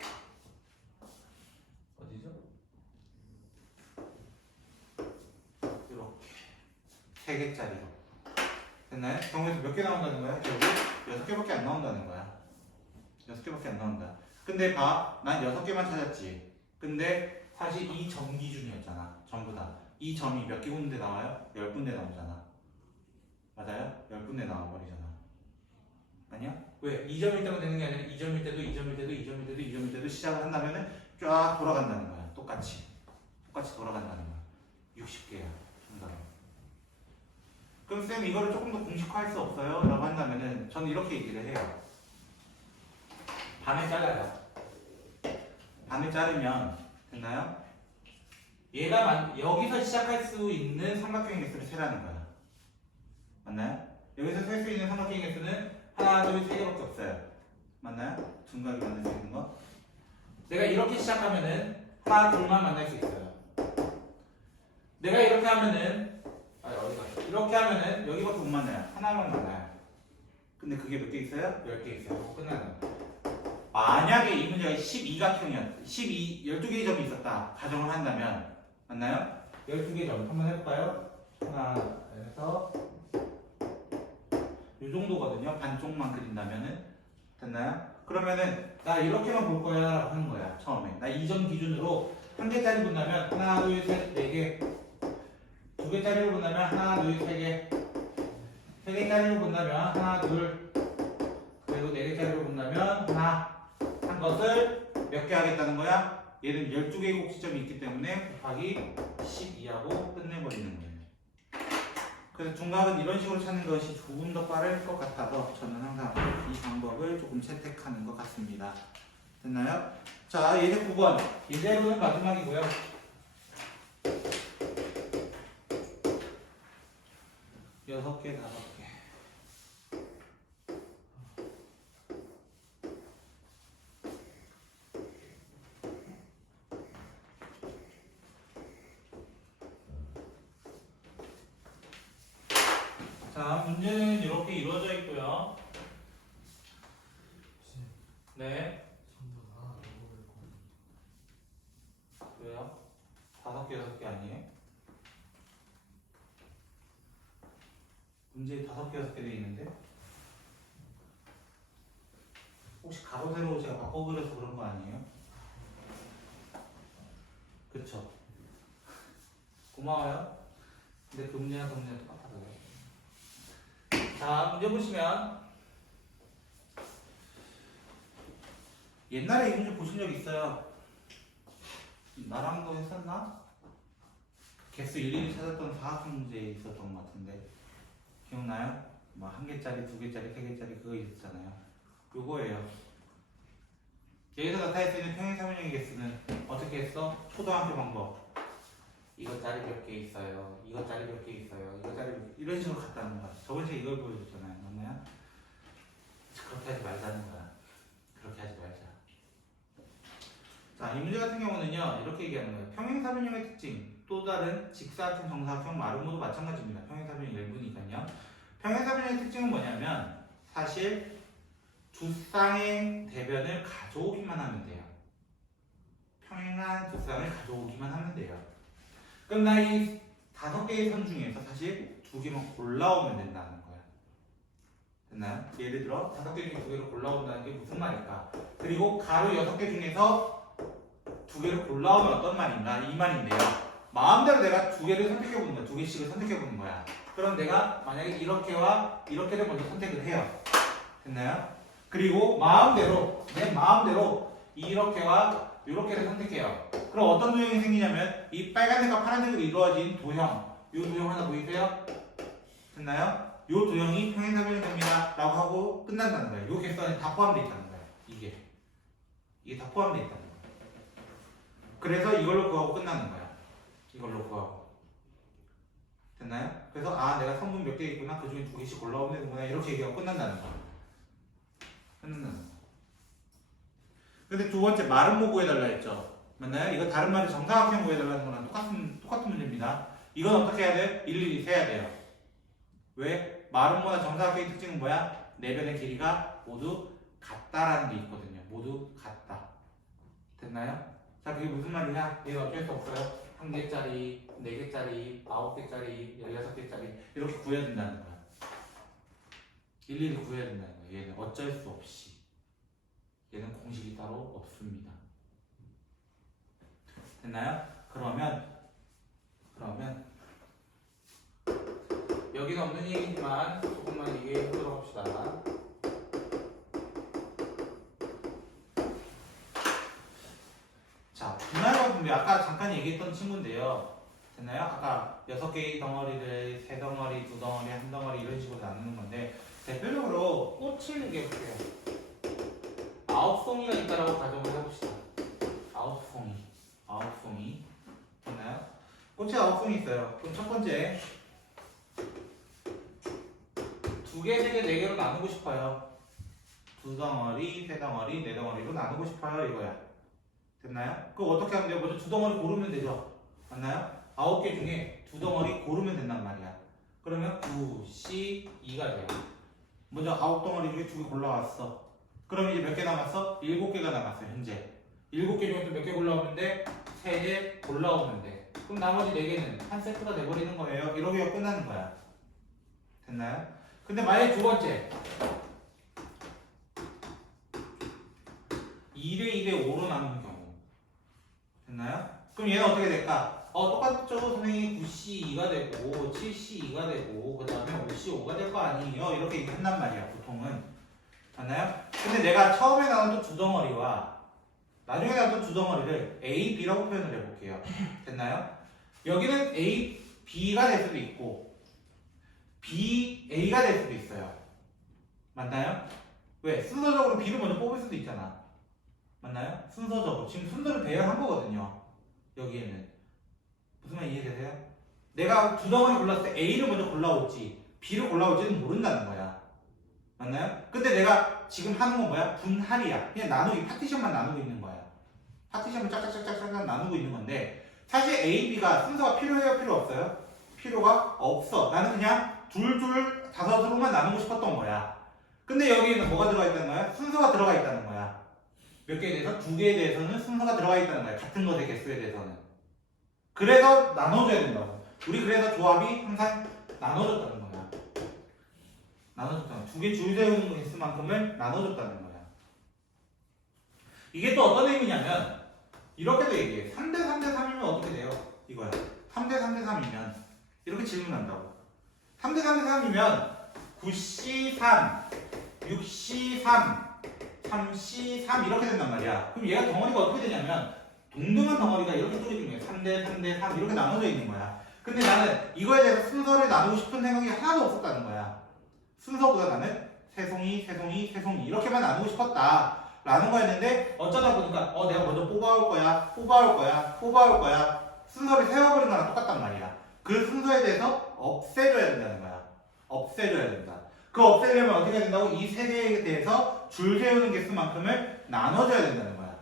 어디죠? 이렇게 3개짜리로 됐나요? 경우에서 몇 개 나온다는 거야? 결국 6개밖에 안 나온다는 거야. 6개밖에 안 나온다. 근데 봐, 난 6개만 찾았지. 근데 사실 이 점 기준이었잖아. 전부 다. 이 점이 몇 개 군데 나와요? 10군데 나오잖아. 맞아요? 10군데 나와버리잖아. 아니야? 왜? 2점일 때만 되는 게 아니라 2점일 때도 2점일 때도 2점일 때도 2점일 때도 시작을 한다면은 쫙 돌아간다는 거야. 똑같이 돌아간다는 거야. 60개야. 정답은. 그럼 쌤 이거를 조금 더 공식화할 수 없어요? 라고 한다면은 저는 이렇게 얘기를 해요. 반을 잘라요. 반을 자르면 됐나요? 여기서 시작할 수 있는 삼각형의 개수를 세라는 거야. 맞나요? 여기서 셀 수 있는 삼각형의 개수는 하나, 둘, 세 개밖에 없어요. 맞나요? 둔각이 만들 수 있는 거. 내가 이렇게 시작하면은 하나, 둘만 만날 수 있어요. 내가 이렇게 하면은 이렇게 하면은 여기밖에 못 만나요. 하나만 만나요. 근데 그게 몇 개 있어요? 10개 있어요. 끝나는 거. 만약에 이 문제가 12각형이었, 12개 점이 있었다. 가정을 한다면 맞나요? 12개 점 한번 해볼까요? 하나, 해서 이 정도거든요. 반쪽만 그린다면은 됐나요? 그러면은 나 이렇게만 볼 거야 라고 하는 거야. 처음에 나 이 점 기준으로 한 개짜리 본다면 하나, 둘, 셋, 네 개. 두 개짜리를 본다면 하나, 둘, 세 개. 세 개짜리를 본다면 하나, 둘. 그리고 네 개짜리를 본다면 하나. 한 것을 몇 개 하겠다는 거야? 얘는 12개의 곡시점이 있기 때문에 곱하기 12하고 끝내버리는 거예요. 그래서 중각은 이런 식으로 찾는 것이 조금 더 빠를 것 같아서 저는 항상 이 방법을 조금 채택하는 것 같습니다. 됐나요? 자, 예제 9번. 예제로는 마지막이고요. 여섯 개, 다섯 개. 자, 문제는 이렇게 이루어져 있고요. 네. 왜요? 5개, 6개 아니에요? 문제 5개, 6개 돼 있는데? 혹시 가로, 세로 제가 바꿔 그려서 그런 거 아니에요? 그쵸? 고마워요. 근데 그 문제랑 그 문제는 똑같아요. 자, 문제 보시면 옛날에 이 문제 보신 적 있어요? 나랑도 했었나? 개수 일일이 찾았던 사학년 문제 있었던 것 같은데 기억나요? 뭐 한 개짜리, 두 개짜리, 세 개짜리 그거 있었잖아요. 요거예요. 여기서 나타낼 수 있는 평행사변형의 개수는 어떻게 했어? 초등학교 방법. 이것짜리 몇 개 있어요. 이것짜리 몇 개 있어요. 이것짜리 이런 식으로 갔다는 거야. 저번 시간에 이걸 보여줬잖아요. 맞나요? 그렇게 하지 말자는 거야. 그렇게 하지 말자. 자, 이 문제 같은 경우는요. 이렇게 얘기하는 거예요. 평행사변형의 특징. 또 다른 직사각형, 정사각형, 마름 모두 마찬가지입니다. 평행사변형 일부니까요. 평행사변형의 특징은 뭐냐면 사실 두 쌍의 대변을 가져오기만 하면 돼요. 평행한 두 쌍을 가져오기만 하면 돼요. 그럼 나 이 5개의 선 중에서 사실 2개만 골라오면 된다는 거야. 됐나요? 예를 들어 5개 중에 2개를 골라온다는 게 무슨 말일까? 그리고 가로 6개 중에서 2개를 골라오면 어떤 말인가? 이 말인데요. 마음대로 내가 2개를 선택해보는 거야. 2개씩을 선택해보는 거야. 그럼 내가 만약에 이렇게와 이렇게를 먼저 선택을 해요. 됐나요? 그리고 마음대로 내 마음대로 이렇게와 이렇게를 선택해요. 그럼 어떤 도형이 생기냐면 이 빨간색과 파란색으로 이루어진 도형, 이 도형 하나 보이세요? 됐나요? 이 도형이 평행사변이 됩니다 라고 하고 끝난다는 거예요. 이 개수 안에 다 포함되어 있다는 거예요. 이게 다 포함되어 있다는 거예요. 그래서 이걸로 구하고 끝나는 거야. 이걸로 구하고. 됐나요? 그래서 아 내가 성분 몇 개 있구나, 그 중에 2개씩 골라오면 되는구나, 이렇게 얘기하고 끝난다는 거야. 끝난다는 거야. 근데 두 번째 말은 뭐 구해달라 했죠? 맞나요? 이거 다른 말이 정사각형 구해달라는 거랑 똑같은 문제입니다. 이건 어떻게 해야 돼요? 일일이 세야 돼요. 왜? 마름모나 정사각형의 특징은 뭐야? 네 변의 길이가 모두 같다라는 게 있거든요. 모두 같다. 됐나요? 자, 그게 무슨 말이냐? 얘는 어쩔 수 없어요. 1개짜리, 4개짜리, 9개짜리, 16개짜리 이렇게 구해야 된다는 거야. 일일이 구해야 된다는 거야. 얘는 어쩔 수 없이. 얘는 공식이 따로 없습니다. 됐나요? 그러면 여기는 없는 얘기지만 조금만 얘기해 보도록 합시다. 자, 분할과 분배 아까 잠깐 얘기했던 친구인데요. 됐나요? 아까 6개의 덩어리를 3덩어리, 2덩어리, 1덩어리 이런 식으로 나누는 건데 대표적으로 꽃을 얘기해볼게요. 9송이가 있다라고 가정을 해봅시다. 9송이 됐나요? 꽃이 9송이 있어요. 그럼 첫 번째 2개, 3개, 4개로 나누고 싶어요. 2덩어리, 3덩어리, 4덩어리로 나누고 싶어요 이거야. 됐나요? 그거 어떻게 하면 돼요? 먼저 2덩어리 고르면 되죠. 맞나요? 9개 중에 2덩어리 고르면 된단 말이야. 그러면 9, C, 2가 돼요. 먼저 9덩어리 중에 2개 골라왔어. 그럼 이제 몇 개 남았어? 7개가 남았어요 현재. 7개 중에 또 몇 개 골라오는데 3개 골라오면 돼. 그럼 나머지 4개는 한 세트가 돼버리는 거예요. 이러기가 끝나는 거야. 됐나요? 근데 만약에 두 번째 2대 2대 5로 나누는 경우 됐나요? 그럼 얘는 어떻게 될까? 똑같죠. 선생님이 9C2가 되고 7C2가 되고 그 다음에 5C5가 될 거 아니에요. 이렇게 얘기한단 말이야 보통은. 맞나요? 근데 내가 처음에 나눴던 2덩어리와 나중에 나눴던 2덩어리를 A, B라고 표현을 해볼게요. 됐나요? 여기는 A, B가 될 수도 있고 B, A가 될 수도 있어요. 맞나요? 왜? 순서적으로 B를 먼저 뽑을 수도 있잖아. 맞나요? 순서적으로. 지금 순서를 배열한 거거든요. 여기에는. 무슨 말 이해되세요? 내가 2덩어리 골랐을 때 A를 먼저 골라올지 B를 골라올지는 모른다는 거야. 맞나요? 근데 내가 지금 하는 건 뭐야? 분할이야. 그냥 나누기, 파티션만 나누고 있는 거야. 파티션을 짝짝짝짝짝 나누고 있는 건데 사실 A, B가 순서가 필요해요? 필요 없어요? 필요가 없어. 나는 그냥 둘, 다섯으로만 나누고 싶었던 거야. 근데 여기에는 뭐가 들어가 있다는 거야? 순서가 들어가 있다는 거야. 몇 개에 대해서? 2개에 대해서는 순서가 들어가 있다는 거야. 같은 것의 개수에 대해서는. 그래서 나눠줘야 된다고. 우리 그래서 조합이 항상 나눠줬다는 거야. 나눠줬다는 거야. 2개 줄 세우는 개수만큼을 나눠줬다는 거야. 이게 또 어떤 의미냐면 이렇게도 얘기해. 3대 3대 3이면 어떻게 돼요? 이거야. 3대 3대 3이면 이렇게 질문한다고. 3대 3대 3이면 9C3, 6C3, 3C3 이렇게 된단 말이야. 그럼 얘가 덩어리가 어떻게 되냐면 동등한 덩어리가 이렇게 쪼개진 거야. 3대 3대 3 이렇게 나눠져 있는 거야. 근데 나는 이거에 대해서 순서를 나누고 싶은 생각이 하나도 없었다는 거야. 순서보다 나는 세송이 이렇게만 나누고 싶었다 라는 거였는데 어쩌다 보니까 내가 먼저 뽑아올 거야 순서를 세워버린 거랑 똑같단 말이야. 그 순서에 대해서 없애줘야 된다는 거야. 없애줘야 된다. 그 없애려면 어떻게 해야 된다고? 이 세 개에 대해서 줄 세우는 개수만큼을 나눠줘야 된다는 거야.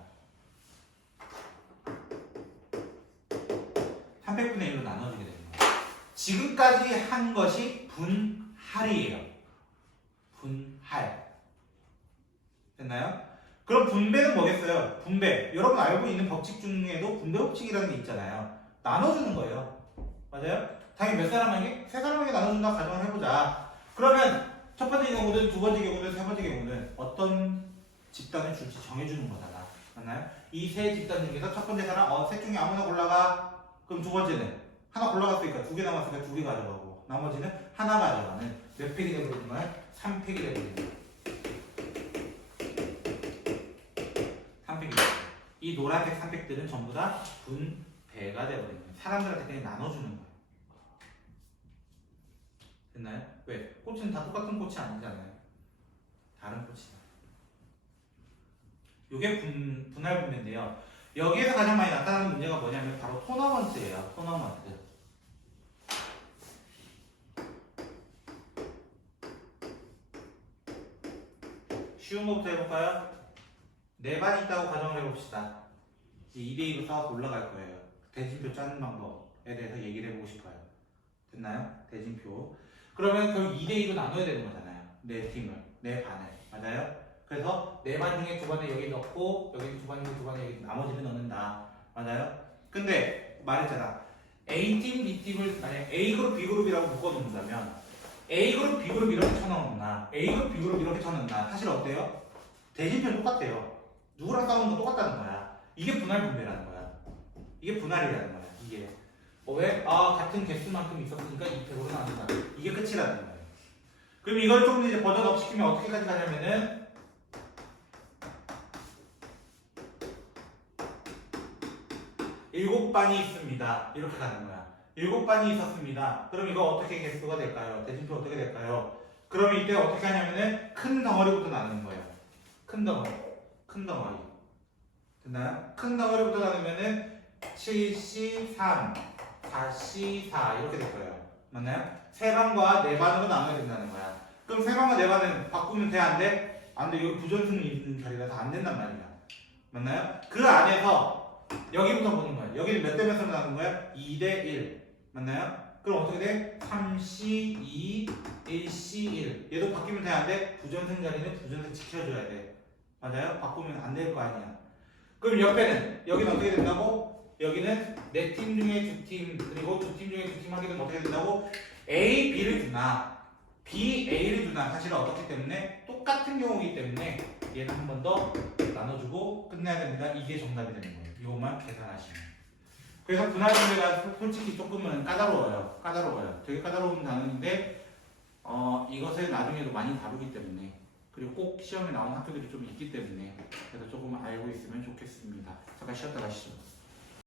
300분의 1로 나눠주게 되는 거야. 지금까지 한 것이 분할이에요. 분할. 됐나요? 그럼 분배는 뭐겠어요? 분배. 여러분 알고 있는 법칙 중에도 분배 법칙이라는 게 있잖아요. 나눠주는 거예요. 맞아요? 당연히 몇 사람에게? 세 사람에게 나눠준다 가정을 해보자. 그러면 첫 번째 경우든 두 번째 경우든 세 번째 경우든 어떤 집단을 줄지 정해주는 거잖아. 맞나요? 이 세 집단 중에서 첫 번째 사람 셋 중에 아무나 골라가. 그럼 두 번째는 하나 골라갔으니까 2개 남았으니까 2개 가져가고 나머지는 하나 가져가는 몇 팩이 되버리는 거야? 3팩이 되버리는 거야. 3팩이 돼. 이 노란색 3팩들은 전부 다 분배가 되버리는 거야. 사람들한테 그냥 나눠주는 거야. 됐나요? 왜? 꽃은 다 똑같은 꽃이 아니잖아요. 다른 꽃이다. 이게 분할 분배인데요. 여기에서 가장 많이 나타나는 문제가 뭐냐면 바로 토너먼트예요. 토너먼트. 쉬운 것부터 해볼까요? 네 반이 있다고 가정을 해봅시다. 2대2로 싸워서 올라갈 거예요. 대진표 짜는 방법에 대해서 얘기를 해보고 싶어요. 됐나요? 대진표. 그러면 그럼 2대2로 나눠야 되는 거잖아요. 네 팀을. 네 반을. 맞아요? 그래서 네 반 중에 두 반을 여기 넣고 여기 두 반이고 두 반을 여기 나머지를 넣는다. 맞아요? 근데 말했잖아. A팀, B팀을 만약 A그룹, B그룹이라고 묶어놓는다면 A그룹, B그룹 이렇게 쳐넣나 A그룹, B그룹 이렇게 쳐넣나 사실 어때요? 대진표는 똑같아요. 누구랑 싸우는 건 똑같다는 거야. 이게 분할 분배라는 거야. 이게 분할이라는 거야. 이게 왜? 같은 개수만큼 있었으니까 2팩으로 나눈다. 이게 끝이라는 거예요. 그럼 이걸 조금 이제 버전업 시키면 어떻게까지 가냐면은 7반이 있습니다. 이렇게 가는 거야. 7반이 있었습니다. 그럼 이거 어떻게 개수가 될까요? 대진표 어떻게 될까요? 그럼 이때 어떻게 하냐면은 큰 덩어리부터 나누는 거예요. 큰 덩어리. 됐나요? 큰 덩어리부터 나누면은 7C3, 4C4 이렇게 될 거예요. 맞나요? 세 반과 네 반으로 나눠야 된다는 거야. 그럼 세 반과 네 반은 바꾸면 돼? 안 돼? 안 돼. 여기 부전승이 있는 자리라서 안 된단 말이야. 맞나요? 그 안에서 여기부터 보는 거야. 여기는 몇 대 몇으로 나눈 거야? 2대 1. 맞나요? 그럼 어떻게 돼? 3C2, 1C1. 얘도 바뀌면 돼? 안 돼? 부전승 자리는 부전승 지켜줘야 돼. 맞아요? 바꾸면 안 될 거 아니야. 그럼 옆에는 여기는 어떻게 된다고? 여기는 네 팀 중에 두 팀 그리고 두 팀 중에 두 팀 하게 되면 어떻게 된다고? A, B를 주나 B, A를 주나 사실은 어떻기 때문에 똑같은 경우이기 때문에 얘는 한 번 더 나눠주고 끝내야 됩니다. 이게 정답이 되는 거예요. 이것만 계산하시면. 그래서 분할 분배가 솔직히 조금은 까다로워요. 되게 까다로운 단어인데 이것을 나중에도 많이 다루기 때문에 그리고 꼭 시험에 나오는 학교들이 좀 있기 때문에 그래서 조금 알고 있으면 좋겠습니다. 잠깐 쉬었다 가시죠.